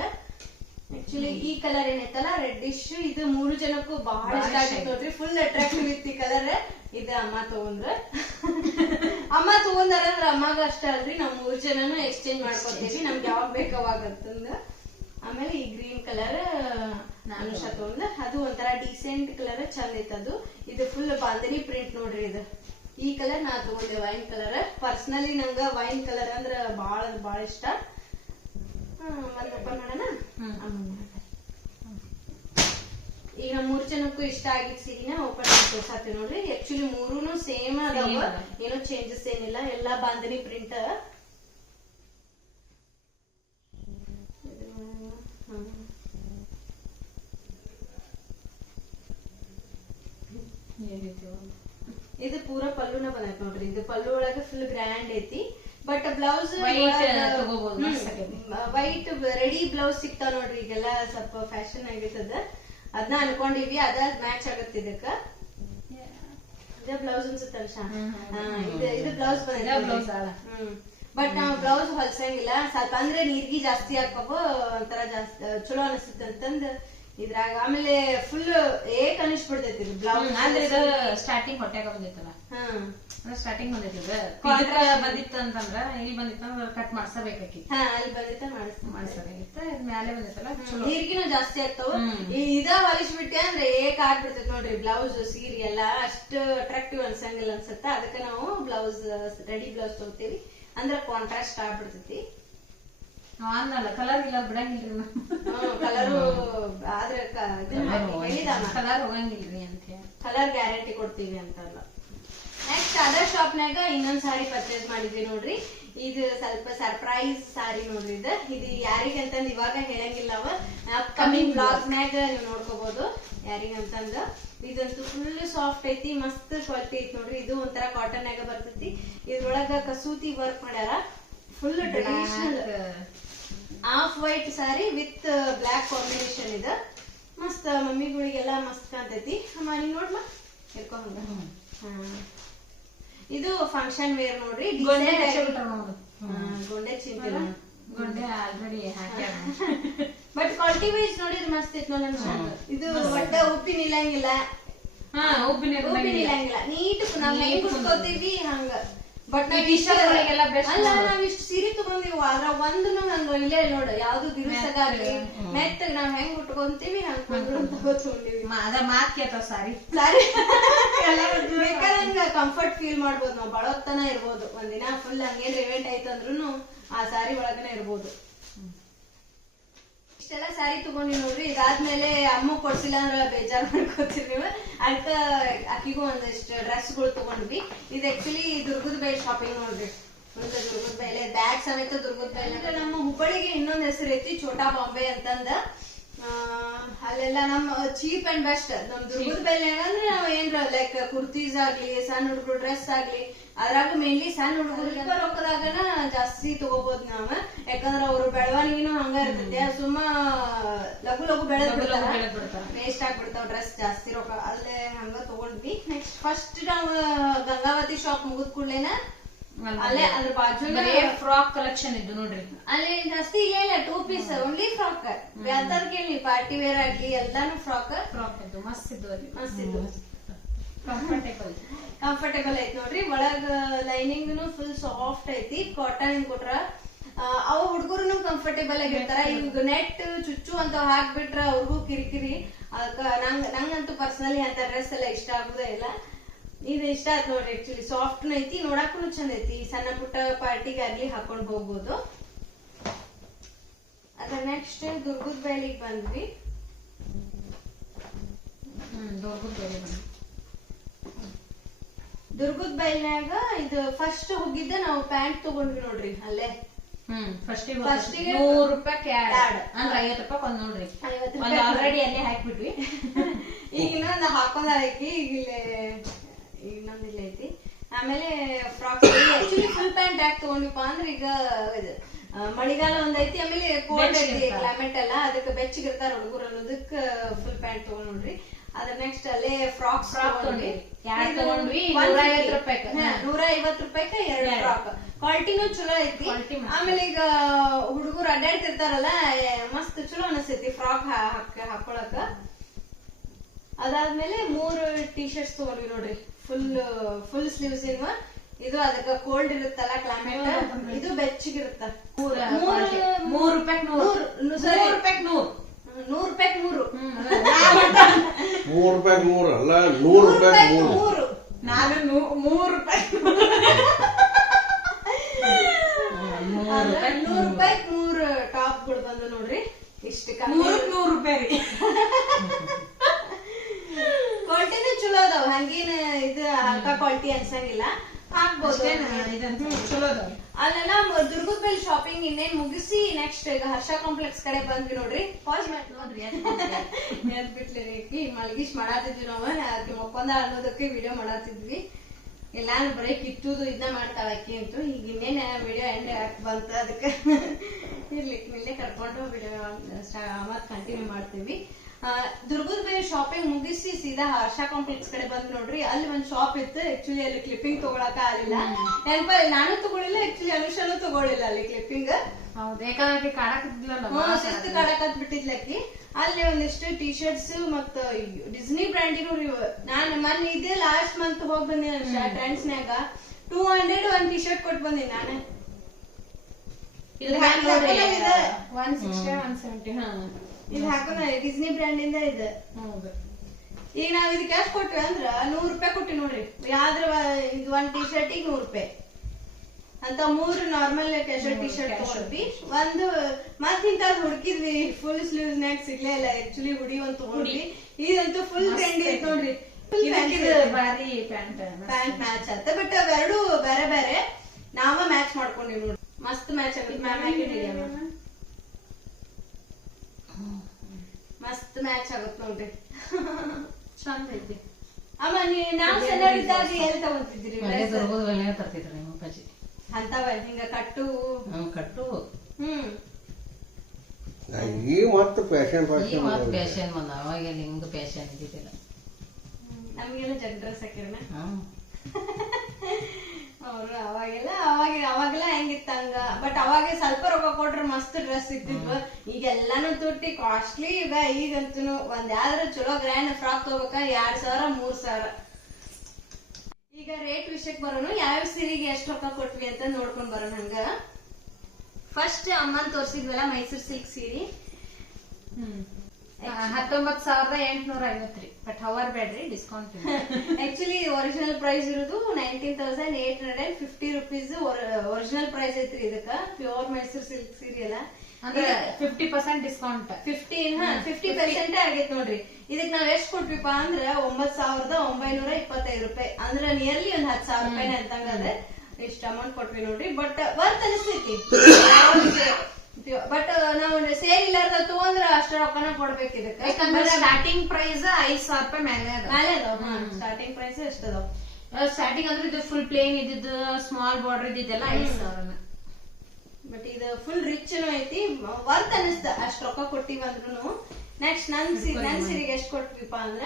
ಆಕ್ಚುಲಿ ಈ ಕಲರ್ ಏನೈತಲ್ಲ ರೆಡ್ಡಿಶ್, ಇದು 3 ಜನಕ್ಕೂ ಬಹಳ ಇಷ್ಟ ಆಗಿತ್ತು ನೋಡ್ರಿ. ಫುಲ್ ಅಟ್ರಾಕ್ಟಿವ್ ಇತ್ತು ಈ ಕಲರ್. ಇದು ಅಮ್ಮ ತಗೊಂಡ್ರ ಅಮ್ಮ ತಗೊಂಡಾರ ಅಂದ್ರ ಅಮ್ಮಗ ಅಷ್ಟ ಅಲ್ರಿ, ನಾವ್ 3 ಜನನು ಎಕ್ಸ್ಚೇಂಜ್ ಮಾಡ್ಕೊತೀವಿ ನಮ್ಗೆ ಯಾವಾಗ ಬೇಕು ಅವಾಗ ಅಂತಂದ. ಆಮೇಲೆ ಈ ಗ್ರೀನ್ ಕಲರ್ ಅನುಷಾ ತಗೊಂಡ, ಅದು ಒಂಥರ ಡೀಸೆಂಟ್ ಕಲರ್, ಚಂದ ಐತ್ ಅದು. ಇದು ಫುಲ್ ಬಾಂಧನಿ ಪ್ರಿಂಟ್ ನೋಡ್ರಿ. ಇದು ಈ ಕಲರ್ ನಾ ತಗೊಂಡೆ, ವೈನ್ ಕಲರ್. ಪರ್ಸನಲಿ ನಂಗ ವೈನ್ ಕಲರ್ ಅಂದ್ರ ಬಾಳ ಇಷ್ಟ. ಒಂದ್ ಓಪನ್ ಮಾಡೋಣ. ಈಗ 3 ಜನಕ್ಕೂ ಇಷ್ಟ ಆಗಿದ್ ಸೀರಿನ ಓಪನ್ ಮಾಡಿ ತೋರ್ಸಾತೀವಿ ನೋಡ್ರಿ. ಆಕ್ಚುಲಿ 3ನು ಸೇಮ್ ಅದಾವ, ಏನೋ ಚೇಂಜಸ್ ಏನಿಲ್ಲ, ಎಲ್ಲಾ ಬಾಂಧನಿ ಪ್ರಿಂಟ್. ಇದು ಪೂರಾ ಪಲ್ಲುನ ಬಂದೈತಿ ನೋಡ್ರಿ. ಇದು ಪಲ್ಲು ಒಳಗ ಫುಲ್ ಗ್ರ್ಯಾಂಡ್ ಐತಿ. But blouse white ready blouse ಸಿಗ್ತಾವ ನೋಡ್ರಿ. ಈಗೆಲ್ಲ ಸ್ವಲ್ಪ ಫ್ಯಾಷನ್ ಆಗೈತದ, ಅದನ್ನ ಅನ್ಕೊಂಡಿವಿ. ಅದ ಮ್ಯಾಚ್ ಆಗತ್ತ ಇದಕ್ಕ. ಇದ ಬ್ಲೌಸ್ ಅನ್ಸುತ್ತಲ್ಲ. ಇದು ಬ್ಲೌಸ್ ಬಂದೈತಿ. ಬಟ್ ನಾವ್ ಬ್ಲೌಸ್ ಹೊಲ್ಸಂಗಿಲ್ಲ, ಸ್ವಲ್ಪ ಅಂದ್ರೆ ನೀರ್ಗಿ ಜಾಸ್ತಿ ಹಾಕೋಬೋ ಒಂಥರ ಜಾಸ್ತಿ ಚಲೋ ಅನಿಸುತ್ತೆ ಅಂತಂದ್ ಇದ್ರಾಗ. ಆಮೇಲೆ ಫುಲ್ ಅನಿಸ್ಬಿಡ್ತೈತಿ ಇದು ಬ್ಲೌಸ್. ಅಂದ್ರೆ ಇದು ಸ್ಟಾರ್ಟಿಂಗ್ ಹೊಟ್ಯಾಗ ಬಂದಿತ್ತಲ್ಲ, ಸ್ಟಾರ್ಟಿಂಗ್ ಬಂದಿತ್ತು. ಬಂದಿತ್ತು ಅಂತಂದ್ರ ಇಲ್ಲಿ ಬಂದಿತ್ತಂದ್ರ ಕಟ್ ಮಾಡ್ಸಬೇಕಾಕಿ. ಅಲ್ಲಿ ಬಂದಿತ್ತ ಮಾಡ್ಸಬೇಕಾಗಿತ್ತ. ಮ್ಯಾಲೆ ಬಂದಿತ್ತಲ್ಲ ನೀರ್ಗಿನ ಜಾಸ್ತಿ ಆಗ್ತಾವ. ಇದ ಹೊಲಿಸ್ಬಿಟ್ಟೆ ಅಂದ್ರೆ ಆಗ್ಬಿಡ್ತೈತಿ ನೋಡ್ರಿ. ಬ್ಲೌಸ್ ಸೀರೆ ಎಲ್ಲಾ ಅಷ್ಟು ಅಟ್ರಾಕ್ಟಿವ್ ಅನ್ಸಂಗಿಲ್ಲ ಅನ್ಸತ್ತ. ಅದಕ್ಕೆ ನಾವು ಬ್ಲೌಸ್ ರೆಡಿ ಬ್ಲೌಸ್ ತಗೋತೀವಿ, ಅಂದ್ರ ಕಾಂಟ್ರಾಸ್ಟ್ ಆಗ್ಬಿಡ್ತೈತಿ. ಅನ್ನಲ್ಲ ಕಲರ್ ಇಲ್ಲ ಬಿಡಂಗಿಲ್ರಿ. ಕಲರು ಆದ್ರೆ ಕಲರ್ ಹೋಗಂಗಿಲ್ರಿ ಅಂತ ಕಲರ್ ಗ್ಯಾರಂಟಿ ಕೊಡ್ತೀವಿ ಅಂತಲ್ಲ. ನೆಕ್ಸ್ಟ್ ಅದರ್ ಶಾಪ್ನಾಗ ಇನ್ನೊಂದ್ ಸಾರಿ ಪರ್ಚೇಸ್ ಮಾಡಿದ್ವಿ ನೋಡ್ರಿ. ಇದು ಸ್ವಲ್ಪ ಸರ್ಪ್ರೈಸ್ ಸಾರಿ ನೋಡ್ರಿ. ಇದು ಯಾರಿಗಂತಂದ್ ಇವಾಗ ಹೇಳಂಗಿಲ್ಲ, ಅಪ್ಕಮಿಂಗ್ ಬ್ಲಾಗ್ನಾಗ ನೀವು ನೋಡ್ಕೋಬಹುದು ಯಾರಿಗಂತಂದ. ಇದಂತೂ ಫುಲ್ ಸಾಫ್ಟ್ ಐತಿ, ಮಸ್ತ್ ಕ್ವಾಲಿಟಿ ಐತಿ ನೋಡ್ರಿ. ಇದು ಒಂಥರ ಕಾಟನ್ ಆಗ ಬರ್ತೈತಿ. ಇದ್ರೊಳಗ ಕಸೂತಿ ವರ್ಕ್ ಮಾಡ್ಯಾರ. Full traditional off white sari with black combination. ಇದು ಮಸ್ತ್ ಮಮ್ಮಿಗಳಿಗೆಲ್ಲ ಮಸ್ತ್ ಕಾಣ್ತೈತಿ. ನೀನ್ ನೋಡ್ಮ ಹಿಡ್ಕೊಂಡ್. ಇದು ಫಂಕ್ಷನ್ ವೇರ್ ನೋಡ್ರಿ. ಗೊಂಡೆ ಚಿಂತಿಲ್ಲ, ಗೊಂಡೆ ಆಲ್ರೆಡಿ ಹಾಕ್ಯಾರ. ಬಟ್ ಕ್ವಾಲಿಟಿ ವೈಸ್ ನೋಡಿದ್ರೆ ಮಸ್ತ್ ಐತ್ ನೋಡ. ಇದು ಒಟ್ಟ ಉಪ್ಪಿನ ಇಲ್ಲಂಗಿಲ್ಲ, ಉಪ್ಪಿನಿಲ್ಲಂಗಿಲ್ಲ. ನೀಟ್ ನಾವ್ ಹೆಂಗ್ ಕುಟ್ಕೋತೀವಿ ಹಂಗ. ಬಟ್ ನಾವ್ ಇಷ್ಟು ಸೀರೆ ತಗೊಂಡಿವಿ, ಅದ್ರ ಒಂದು ಹಂಗ ಇಲ್ಲೇ ನೋಡ. ಯಾವ್ದು ದಿವಸಗಾಗ್ಲಿ ಮೆತ್ತಗ್ ನಾವ್ ಹೆಂಗ್ ಉಟ್ಕೊಂತೀವಿ ಹಂಗ ತಗೋತೀವಿ. ಅದ ಮಾತ್ ಕೇಳ್ತಾವ ಸಾರಿ ಬೇಕಾದಂಗ ಕಂಫರ್ಟ್ ಫೀಲ್ ಮಾಡ್ಬೋದು. ನಾವ್ ಬಳೋತ್ತನ ಇರ್ಬೋದು. ಒಂದಿನ ಫುಲ್ ಹಂಗೇನ್ ಇವೆಂಟ್ ಆಯ್ತಂದ್ರು ಆ ಸಾರಿ ಒಳಗನೆ ಇರ್ಬೋದು. ಇಷ್ಟೆಲ್ಲ ಸ್ಯಾರಿ ತಗೊಂಡಿ ನೋಡ್ರಿ. ಇದಾದ್ಮೇಲೆ ಅಮ್ಮ ಕೊಡ್ಸಿಲ್ಲ ಅಂದ್ರ ಬೇಜಾರ್ ಮಾಡ್ಕೋತೀರಿ ನೀವು. ಅದಕ್ಕ ಅಕ್ಕಿಗೂ ಒಂದಿಷ್ಟು ಡ್ರೆಸ್ಗಳು ತಗೊಂಡ್ವಿ. ಇದು ಆಕ್ಚುಲಿ ದುರ್ಗದ ಬೈಲ್ ಶಾಪಿಂಗ್ ನೋಡ್ರಿ. ಮುಂದೆ ದುರ್ಗದ ಬೈಲೆ ಬ್ಯಾಗ್ ಸಮೇತ ದುರ್ಗದ ಬೈಲ್. ನಮ್ಮ ಹುಬ್ಬಳ್ಳಿಗೆ ಇನ್ನೊಂದ್ ಹೆಸರು ಐತಿ ಛೋಟಾ ಬಾಂಬೆ ಅಂತಂದ. ಅಲ್ಲೆಲ್ಲ ನಮ್ ಚೀಪ್ ಅಂಡ್ ಬೆಸ್ಟ್. ನಮ್ ದುರ್ಗದ ಬೈಲ್ನಾಗ ಅಂದ್ರೆ ನಾವ್ ಏನ್ರ ಲೈಕ್ ಕುರ್ತೀಸ್ ಆಗ್ಲಿ, ಸಣ್ಣ ಹುಡುಗರು ಡ್ರೆಸ್ ಆಗ್ಲಿ, ಅದ್ರಾಗ ಮೇನ್ಲಿ ಸಣ್ಣ ಹುಡುಗರಿಗೆ ರೊಕ್ಕದಾಗನ ಜಾಸ್ತಿ ತಗೋಬಹುದು ನಾವ್. ಯಾಕಂದ್ರ ಅವ್ರ ಬೆಳವಣಿಗೆನು ಹಂಗ ಇರ್ತೈತಿ. ಸುಮ್ಮ ಲಘು ಬೆಳೆದ್ ಬಿಡ್ತಾರ, ವೇಸ್ಟ್ ಆಗ್ಬಿಡ್ತಾವ ಡ್ರೆಸ್ ಜಾಸ್ತಿ ರೊಕ್ಕ. ಅಲ್ಲೇ ಹಂಗ ತಗೊಂಡ್ವಿ. ನೆಕ್ಸ್ಟ್ ಫಸ್ಟ್ ನಾವ್ ಗಂಗಾವತಿ ಶಾಪ್ ಮುಗಿದ್ ಕೂಡ್ಲೇನ ಅಲ್ಲೇ ಅದ್ರ ಬಾಜು ಫ್ರಾಕ್ ಕಲೆಕ್ಷನ್ ಇದ್ದು ನೋಡ್ರಿ. ಅಲ್ಲಿ ಜಾಸ್ತಿ ಇಲ್ಲ 2 ಪೀಸ್ ಓನ್ಲಿ ಫ್ರಾಕ್. ಯಾವ್ದಾರು ಕೇಳಿ ಪಾರ್ಟಿ ವೇರ್ ಆಗ್ಲಿ ಎಲ್ಲಾನು ಫ್ರಾಕ್ ಇದ್ದು ಮಸ್ತ್ ಇದ್ದು. ಮಸ್ತ್ ಇದ್ದು, ಕಂಫರ್ಟೇಬಲ್ ಐತಿ ನೋಡ್ರಿ. ಒಳಗ ಲೈನಿಂಗ್ ಫುಲ್ ಸಾಫ್ಟ್ ಐತಿ. ಕಾಟನ್ ಕೊಟ್ರ ಅವ ಹುಡುಗರು ಕಂಫರ್ಟೇಬಲ್ ಆಗಿರ್ತಾರ. ಈಗ ನೆಟ್ ಚುಚ್ಚು ಅಂತ ಹಾಕ್ಬಿಟ್ರ ಅವ್ರಿಗೂ ಕಿರಿಕಿರಿ. ಅದಕ್ಕ ನಂಗಂತೂ ಪರ್ಸನಲಿ ಅಂತ ಡ್ರೆಸ್ ಎಲ್ಲ ಇಷ್ಟ ಆಗುದೇ ಇಲ್ಲ. ಇದು ಇಷ್ಟ ಆಯ್ತು ನೋಡ್ರಿ. ಆಕ್ಚುಲಿ ಸಾಫ್ಟ್ ಐತಿ, ನೋಡಕ್ಕೂ ಚಂದ ಐತಿ. ಸಣ್ಣ ಪುಟ್ಟ ಪಾರ್ಟಿಗಾಗ್ಲಿ ಹಾಕೊಂಡ್ ಹೋಗ್ಬೋದು. ಅದ್ರ ನೆಕ್ಸ್ಟ್ ದುರ್ಗದ ಬೈಲಿಗೆ ಬಂದ್ವಿ. ದುರ್ಗದ ಬೈಲ್ನಾಗ ಇದು ಫಸ್ಟ್ ಹೋಗಿದ್ದ ನಾವು ಪ್ಯಾಂಟ್ ತಗೊಂಡ್ವಿ ನೋಡ್ರಿ. ಅಲ್ಲೇ ಫಸ್ಟ್ ₹100 ಆಡ್ ಅಂದ್ರೆ ₹50 ಒಂದ್ ನೋಡ್ರಿ. ಆಲ್ರೆಡಿ ಅಲ್ಲೇ ಹಾಕ್ಬಿಟ್ವಿ. ಈಗ ಇನ್ನೊಂದು ಹಾಕೊಂಡ್ ಹಾಕಿ ಈಗ ಇನ್ನೊಂದ್ ಇಲ್ಲ ಐತಿ. ಆಮೇಲೆ ಫ್ರಾಕ್ಸ್ ಆಕ್ಚುಲಿ ಫುಲ್ ಪ್ಯಾಂಟ್ ಯಾಕೆ ತಗೊಂಡಿಪ್ಪ ಅಂದ್ರೆ ಈಗ ಇದು ಮಳಿಗಾಲ ಒಂದೈತಿ, ಆಮೇಲೆ ಕೋಲ್ಡ್ ಐತಿ ಕ್ಲೈಮೇಟ್ ಎಲ್ಲ, ಅದಕ್ಕೆ ಬೆಚ್ಚಗಿರ್ತಾರ ಹುಡುಗರು ಅನ್ನೋದಕ್ಕ ಫುಲ್ ಪ್ಯಾಂಟ್ ತಗೊಂಡ್ ನೋಡ್ರಿ. ಅದ್ರ ನೆಕ್ಸ್ಟ್ ಅಲ್ಲೇ ಫ್ರಾಕ್ಸ್ ತಗೊಂಡ್ವಿ. 150 ರೂಪಾಯಿಗೆ 150 ರೂಪಾಯಿಗೆ 2 ಫ್ರಾಕ್. ಕ್ವಾಲಿಟಿನೂ ಚಲೋ ಐತಿ. ಆಮೇಲೆ ಈಗ ಹುಡುಗರು ಅಡ್ಡಾಡ್ತಿರ್ತಾರಲ್ಲ, ಮಸ್ತ್ ಚಲೋ ಅನಿಸ್ತೈತಿ ಫ್ರಾಕ್ ಹಾಕೊಳಕ. ಅದಾದ್ಮೇಲೆ 3 ಟೀ ಶರ್ಟ್ಸ್ ತಗೊಂಡ್ವಿ ನೋಡ್ರಿ, ಫುಲ್ ಸ್ಲೀವ್ಸ್ ಇರುವ. ಇದು ಅದಕ್ಕ ಕೋಲ್ಡ್ ಇರುತ್ತಲ್ಲ ಕ್ಲೈಮೇಟ್, ಇದು ಬೆಚ್ಚಗಿರುತ್ತ. 3 ರೂಪಾಯಿಗೆ 100. 100 ರೂಪಾಯಿಗೆ 100. 100 ರೂಪಾಯಿಗೆ 3. 3 ರೂಪಾಯಿಗೆ 3 ಅಲ್ಲ, 100 ರೂಪಾಯಿಗೆ 3. ನಾನು 3 ರೂಪಾಯಿ 100 ರೂಪಾಯಿಗೆ 3 ಟಾಪ್ಗಳು ಬಂದು ನೋಡ್ರಿ. ಇಷ್ಟ 100 ರೂಪಾಯಿ ರೀ. ಕ್ವಾಲಿಟಿನೂ ಚಲೋ ಅದಾವ, ಹಂಗೇನ್ ಇದು ಹಲ್ಕಾ ಕ್ವಾಲಿಟಿ ಅನ್ಸಂಗಿಲ್ಲ, ಹಾಕ್ಬೋದು. ಚಲೋ ಅದಾವ. ಅಲ್ಲೆಲ್ಲ ದುರ್ಗದ ಮೇಲೆ ಶಾಪಿಂಗ್ ಇನ್ನೇನ್ ಮುಗಿಸಿ ನೆಕ್ಸ್ಟ್ ಈಗ ಹರ್ಷ ಕಾಂಪ್ಲೆಕ್ಸ್ ಕಡೆ ಬಂದ್ವಿ ನೋಡ್ರಿ. ಪಾಸ್ ಮಾಡಿ ನೋಡ್ರಿ, ಎದ್ ಬಿಟ್ಲಿ ಮಲ್ಗಿಶ್ ಮಾಡಾತಿದ್ವಿ ನಾವು, ಮಕ್ಕೊಂದ ಅನ್ನೋದಕ್ಕೆ ವಿಡಿಯೋ ಮಾಡಾತಿದ್ವಿ. ಎಲ್ಲಾನು ಬರೀ ಕಿತ್ತುದು ಇದನ್ನ ಮಾಡ್ತಾಳ ಅಕ್ಕಿ ಅಂತೂ. ಈಗ ಇನ್ನೇನ ವಿಡಿಯೋ ಎಂಡ್ ಬಂತ, ಅದಕ್ಕೆ ಇರ್ಲಿಕ್ಕೆ ಇಲ್ಲೇ ಕರ್ಕೊಂಡು ವಿಡಿಯೋ ಮತ್ ಕಂಟಿನ್ಯೂ ಮಾಡ್ತೀವಿ. ದುರ್ಗದ ಮೇಲೆ ಶಾಪಿಂಗ್ ಮುಗಿಸಿ ಸೀದಾ ಹರ್ಷ ಕಾಂಪ್ಲೆಕ್ಸ್ ಕಡೆ ಬಂದ್ ನೋಡ್ರಿ. ಅಲ್ಲಿ ಒಂದ್ ಶಾಪ್ ಇತ್ತು, ಆಕ್ಚುಲಿ ಅಲ್ಲಿ ಕ್ಲಿಪ್ಪಿಂಗ್ ತಗೊಳಕ ಆಗಿಲ್ಲ. ನೆನಪ ನಾನು ತಗೊಳಿಲ್ಲ, ಆಕ್ಚುಲಿ ಅನುಷಾನು ತಗೊಳಿಲ್ಲ ಅಲ್ಲಿ ಕ್ಲಿಪ್ಪಿಂಗ್. ಹೌದು, ಯಾಕಂದ್ರೆ ಶಿಸ್ತು ಕಾಡಕತ್ ಬಿಟ್ಟಿದ್ಲಕ್ಕಿ. ಅಲ್ಲಿ ಒಂದಿಷ್ಟು ಟೀ ಶರ್ಟ್ಸ್ ಮತ್ತ ಡಿಸ್ನಿ ಬ್ರ್ಯಾಂಡಿನ ನಾನು ಮೊನ್ನೆ ಇದೇ ಲಾಸ್ಟ್ ಮಂತ್ ಹೋಗಿ ಬಂದಿನ ಟ್ರೆಂಡ್ಸ್ನ್ಯಾಗ 200 ಒಂದ್ ಟೀ ಶರ್ಟ್ ಕೊಟ್ಟು ಬಂದಿನಿ ನಾನು. 160 170. ಇದು ಹಾಕೋಣ ಡಿಸ್ನಿ ಬ್ರ್ಯಾಂಡ್ ಇಂದ ಇದೆ. ಈಗ ನಾವ್ ಇದಕ್ಕೆ ಎಷ್ಟು ಕೊಟ್ವಿ ಅಂದ್ರ 100 ರೂಪಾಯಿ ಕೊಟ್ವಿ ನೋಡ್ರಿ. ಯಾವ್ದ್ರ ಇದು 1 ಟೀ ಶರ್ಟಿಗೆ 100 ರೂಪಾಯಿ ಅಂತ 3 ನಾರ್ಮಲ್ ಕ್ಯಾಶುವಲ್ ಟೀ ಶರ್ಟ್ ತಗೊಂಡ್ವಿ. ಒಂದು ಮತ್ ಇಂತಾದ್ ಹುಡುಕಿದ್ವಿ, ಫುಲ್ ಸ್ಲೀವ್ಸ್ ನ್ಯಾಗ ಸಿಗ್ಲೇ ಇಲ್ಲ. ಆಕ್ಚುಲಿ ಹುಡಿ ಒಂದ್ ತಗೊಂಡ್ವಿ, ಇದಂತೂ ಫುಲ್ ಟ್ರೆಂಡ್ ಐತ್ ನೋಡ್ರಿ. ಬಾರಿ ಪ್ಯಾಂಟ್ ಮ್ಯಾಚ್ ಆತ, ಬಟ್ ಅವೆರಡು ಬೇರೆ ಬೇರೆ ನಾವ ಮ್ಯಾಚ್ ಮಾಡ್ಕೊಂಡಿವಿ ನೋಡ್ರಿ. ಮಸ್ತ್ ಮ್ಯಾಚ್ ಆಗುತ್ತೆ. ಮಸ್ತ್ ಮ್ಯಾಚ್ ಆಗುತ್ತೆ ನೋಡ್ರಿ. ಚಂದ ಐತಿ. ಅಮ್ಮ ನಾವ್ ಸಣ್ಣರಿದ್ದಾಗ ಎಲ್ಲಿ ತಗೊಂತಿದ್ರಿ ತರ್ತಿದ್ರಿ ನಿಮ್ಮ ಅಪ್ಪಾಜಿ ಅಂತವ ಹಿಂಗ ಕಟ್ಟು ಕಟ್ಟು? ಈಗ ಮತ್ತೆ ಫ್ಯಾಷನ್ ಫ್ಯಾಷನ್ ಬಂದ, ಅವಾಗೆಲ್ಲ ಹಿಂಗ ಫ್ಯಾಷನ್ ಇದ್ದಿದ್ದಿಲ್ಲ. ನಮ್ಗೆಲ್ಲ ಜಗ್ ಡ್ರೆಸ್ ಹಾಕಿರನ ಅವ್ರು ಅವಾಗೆಲ್ಲ ಹೆಂಗಿತ್ತ ಹಂಗ. ಬಟ್ ಅವಾಗ ಸ್ವಲ್ಪ ರೊಕ್ಕ ಕೊಟ್ರ ಮಸ್ತ್ ಡ್ರೆಸ್ ಸಿಗ್ತಿದ್ವು. ಈಗೆಲ್ಲಾನು ತುಟ್ಟಿ ಕಾಸ್ಟ್ಲಿ. ಈಗಂತೂ ಒಂದ್ ಯಾವ್ದಾರ ಚಲೋ ಗ್ರ್ಯಾಂಡ್ ಫ್ರಾಕ್ ತಗೋಬೇಕ 2000 3000. ಈಗ ರೇಟ್ ವಿಷಯಕ್ಕೆ ಬರೋನು, ಯಾವ್ಯಾವ ಸೀರೆಗೆ ಎಷ್ಟು ರೊಕ್ಕ ಕೊಟ್ವಿ ಅಂತ ನೋಡ್ಕೊಂಡ್ ಬರೋಣ. ಹಂಗ ಫಸ್ಟ್ ಅಮ್ಮನ್ ತೋರ್ಸಿದ್ವಲ್ಲ ಮೈಸೂರ್ ಸಿಲ್ಕ್ ಸೀರೆ 19,850 ರೀ. ಬಟ್ ಅವರ್ ಬೇಡ್ರಿ, ಡಿಸ್ಕೌಂಟ್. ಆಕ್ಚುಲಿ ಒರಿಜಿನಲ್ ಪ್ರೈಸ್ ಇರೋದು 19,850 rupees ಒರಿಜಿನಲ್ ಪ್ರೈಸ್ ಐತ್ರಿ. ಇದಕ್ಕ ಪ್ಯೂರ್ ಮೈಸೂರ್ ಸಿಲ್ಕ್ ಸೀರೆ ಅಲ್ಲ, ಅಂದ್ರೆ 50% ಡಿಸ್ಕೌಂಟ್. 50% ಆಗೈತ್ ನೋಡ್ರಿ. ಇದಕ್ ನಾವ್ ಎಷ್ಟ್ ಕೊಟ್ವಿಪಾ ಅಂದ್ರ 9,925 ರೂಪಾಯಿ. ಅಂದ್ರ ನಿಯರ್ಲಿ ಒಂದ್ 10,000 ರೂಪಾಯಿ ಅಂತಂಗದ ಇಷ್ಟ ಅಮೌಂಟ್ ಕೊಟ್ವಿ ನೋಡ್ರಿ. ಬಟ್ ವರ್ತ್ ಅನಿಸ್ತೈತಿ. ಬಟ್ ನಾವ್ ಸೇಲ್ ಇಲ್ಲಾರ್ದ ತಗೊಂಡ್ರ ಅಷ್ಟ ರೊಕ್ಕನ ಕೊಡ್ಬೇಕು ಇದಕ್ಕ. ಯಾಕಂದ್ರೆ ಸ್ಟಾರ್ಟಿಂಗ್ ಪ್ರೈಸ್ 5,000 ರೂಪಾಯಿ ಮೇಲೆ ಅದಾವ. ಸ್ಟಾರ್ಟಿಂಗ್ ಪ್ರೈಸ್ ಎಷ್ಟ ಅದಾವ? ಸ್ಟಾರ್ಟಿಂಗ್ ಅಂದ್ರೆ ಇದು ಫುಲ್ ಪ್ಲೇನ್ ಇದ್ದಿದ್ದು, ಸ್ಮಾಲ್ ಬಾರ್ಡರ್ ಇದ್ದಿದ್ದೆಲ್ಲ 5,000. ಬಟ್ ಇದು ಫುಲ್ ರಿಚ್ ಐತಿ, ವರ್ತ್ ಅನಿಸ್ತ ಅಷ್ಟ್ ರೊಕ್ಕ ಕೊಟ್ಟಿವಿ ಅಂದ್ರೂ. ನೆಕ್ಸ್ಟ್ ನನ್ ಸೀರೆಗೆ ಎಷ್ಟ್ ಕೊಟ್ವಿಪಾ ಅಂದ್ರ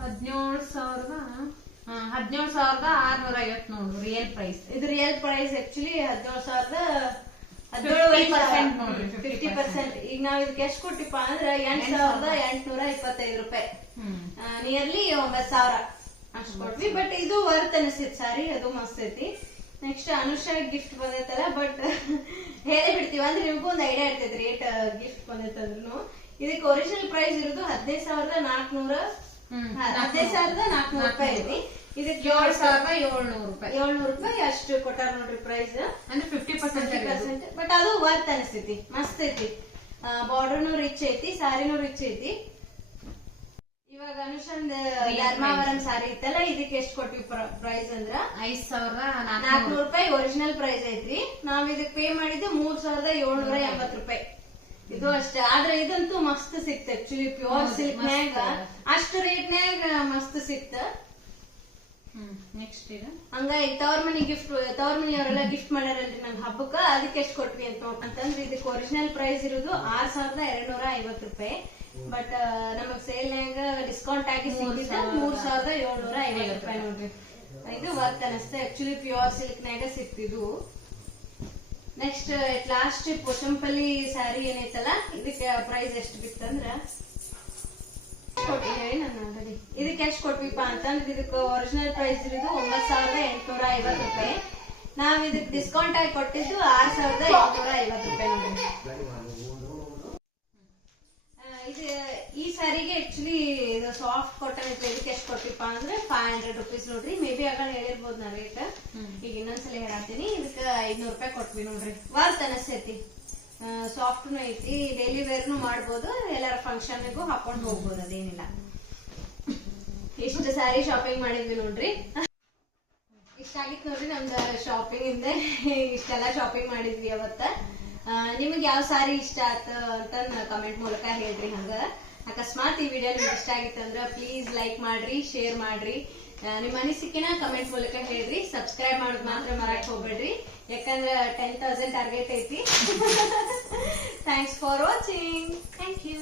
17,650 ನೋಡ್ರಿ ರಿಯಲ್ ಪ್ರೈಸ್. ಇದು ರಿಯಲ್ ಪ್ರೈಸ್ ಆಕ್ಚುಲಿ 50%. ಈಗ ನಾವ್ ಇದಕ್ಕೆ ಎಷ್ಟ್ ಕೊಟ್ಟಿಪಾ ಅಂದ್ರ 8,825 ರೂಪಾಯಿ, ನಿಯರ್ಲಿ 9,000 ಅಷ್ಟ್ ಕೊಟ್ವಿ. ಬಟ್ ಇದು ವರ್ತ್ ಅನಿಸ್ತೈತಿ ಸಾರಿ, ಅದು ಮಸ್ತ್ ಐತಿ. ನೆಕ್ಸ್ಟ್ ಅನುಷಾ ಗಿಫ್ಟ್ ಬಂದೈತಲ್ಲ, ಬಟ್ ಹೇಳೇ ಬಿಡ್ತೀವಿ ಅಂದ್ರೆ ನಿಮ್ಗೂ ಒಂದ್ ಐಡಿಯಾ ಇರ್ತೈತಿ ರೇಟ್ ಗಿಫ್ಟ್ ಬಂದೈತಂದ್ರು. ಇದಕ್ಕೆ ಒರಿಜಿನಲ್ ಪ್ರೈಸ್ ಇರೋದು 15,400 ರೂಪಾಯಿ ಐತಿ. ಇದಕ್ಕೆ 7,700 ರೂಪಾಯಿ 700 ರೂಪಾಯಿ ಅಷ್ಟು ಕೊಟ್ಟಾರ ನೋಡ್ರಿ ಪ್ರೈಸ್. ಅಂದ್ರೆ 50%. ಬಟ್ ಅದು ವರ್ತ್ ಅನಿಸ್ತೈತಿ, ಮಸ್ತ್ ಐತಿ. ಬಾರ್ಡರ್ನು ರಿಚ್ ಐತಿ, ಸಾರಿನೂ ರಿಚ್ ಐತಿ. ಇವಾಗ ಅನುಷಂದ್ ಧರ್ಮಾವರಂ ಸಾರಿ ಇತ್ತಲ್ಲ, ಇದಕ್ಕೆ ಎಷ್ಟ್ ಕೊಟ್ವಿ ಪ್ರೈಸ್ ಅಂದ್ರ 5,400 ರೂಪಾಯಿ ಒರಿಜಿನಲ್ ಪ್ರೈಸ್ ಐತ್ರಿ. ನಾವ್ ಇದಕ್ ಪೇ ಮಾಡಿದ್ದು 3,780 ರೂಪಾಯಿ. ಇದು ಅಷ್ಟೇ. ಆದ್ರೆ ಇದಂತೂ ಮಸ್ತ್ ಸಿಕ್ತ. ಆಕ್ಚುಲಿ ಪ್ಯೂರ್ ಸಿಲ್ಕ್ ನ್ಯಾಗ ಅಷ್ಟು ರೇಟ್ ನ್ಯಾಗ ಮಸ್ತ್ ಸಿಕ್ತ. ನೆಕ್ಸ್ಟ್ ಈಗ ಹಂಗ ಈಗ ತವ್ರ ಮನೆಯವರೆಲ್ಲ ಗಿಫ್ಟ್ ಮಾಡ್ಯಾರಲ್ರಿ ನಂಗೆ ಹಬ್ಬಕ್ಕ ಅದಕ್ಕೆ ಎಷ್ಟು ಕೊಟ್ವಿ ಅಂತಂದ್ರೆ ಇದಕ್ಕೆ ಒರಿಜಿನಲ್ ಪ್ರೈಸ್ ಇರೋದು 6250 ರೂಪಾಯಿ. ಬಟ್ ನಮಗ್ ಸೇಲ್ನ್ಯಾಗ ಡಿಸ್ಕೌಂಟ್ ಆಗಿ ಸಿಕ್ಕಿದ್ದು 3750 ರೂಪಾಯಿ ನೋಡ್ರಿ. ಇದು ವರ್ತ್ ಅನಸ್ತೆ. ಆಕ್ಚುಲಿ ಪ್ಯೂರ್ ಸಿಲ್ಕ್ ನಾಗ ಸಿಕ್ತಿದ್ದು. ನೆಕ್ಸ್ಟ್ ಲಾಸ್ಟ್ ಪೋಚಂಪಲ್ಲಿ ಸ್ಯಾರಿ ಏನೈತಲ್ಲ ಇದಕ್ಕೆ ಪ್ರೈಸ್ ಎಷ್ಟು ಬಿತ್ತಂದ್ರ ಹೇಳಿ ನಾನು ಆಲ್ರೆಡಿ ಇದಕ್ಕೆ ಎಷ್ಟು ಕೊಟ್ವಿಪ್ಪ ಅಂತಂದ್ರೆ ಇದಕ್ಕೆ ಒರಿಜಿನಲ್ ಪ್ರೈಸ್ ಇರೋದು 9850 ರೂಪಾಯಿ. ನಾವ್ ಇದಕ್ಕೆ ಡಿಸ್ಕೌಂಟ್ ಆಗಿ ಕೊಟ್ಟಿದ್ದು 6850 ರೂಪಾಯಿ ನೋಡ್ರಿ. ಇದು ಈ ಸ್ಯಾರಿಗೆ ಆಕ್ಚುಲಿ ಇದು ಸಾಫ್ಟ್ ಕಾಟನ್ ಇತ್ತು. ಇದಕ್ಕೆ ಎಷ್ಟು ಕೊಟ್ಟಿಪ್ಪ ಅಂದ್ರೆ 500 ರೂಪೀಸ್ ನೋಡ್ರಿ. ಮೇ ಬಿ ಆಗ ಹೇಳಿರ್ಬೋದು ನಾ ರೇಟ್. ಈಗ ಇನ್ನೊಂದ್ಸಲ ಹೇಳತ್ತೀನಿ. ಇದಕ್ಕೆ 500 ರೂಪಾಯಿ ಕೊಟ್ವಿ ನೋಡ್ರಿ. ವರ್ತ್ ಅನಸ್ತೈತಿ. ಸಾಫ್ಟ್ನು ಐತಿ. ಡೈಲಿ ವೇರ್ನು ಮಾಡ್ಬೋದು. ಎಲ್ಲಾರ ಫಂಕ್ಷನ್ಗೂ ಹಾಕೊಂಡ್ ಹೋಗ್ಬೋದು. ಅದೇನಿಲ್ಲ. ಇಷ್ಟು ಸ್ಯಾರಿ ಶಾಪಿಂಗ್ ಮಾಡಿದ್ವಿ ನೋಡ್ರಿ. ಇಷ್ಟ ಆಗಿತ್ತು ನೋಡ್ರಿ ನಮ್ದು ಶಾಪಿಂಗ್ ಇಂದ. ಇಷ್ಟೆಲ್ಲ ಶಾಪಿಂಗ್ ಮಾಡಿದ್ವಿ ಅವತ್ತ. ನಿಮಗ್ ಯಾವ ಸಾರಿ ಇಷ್ಟ ಆತ ಅಂತ ಕಮೆಂಟ್ ಮೂಲಕ ಹೇಳ್ರಿ. ಹಂಗ ಅಕಸ್ಮಾತ್ ಈ ವಿಡಿಯೋ ನಿಮ್ಗೆ ಇಷ್ಟ ಆಗಿತ್ತಂದ್ರ ಪ್ಲೀಸ್ ಲೈಕ್ ಮಾಡ್ರಿ, ಶೇರ್ ಮಾಡ್ರಿ. ನಿಮ್ಮ ಅನಿಸಿಕೆನ ಕಮೆಂಟ್ ಮೂಲಕ ಹೇಳ್ರಿ. ಸಬ್ಸ್ಕ್ರೈಬ್ ಮಾಡೋದ್ ಮಾತ್ರ ಮರಾಕ್ ಹೋಗ್ಬೇಡ್ರಿ. ಯಾಕಂದ್ರ 10,000 ಟಾರ್ಗೆಟ್ ಐತಿ. Thanks for watching. Thank you.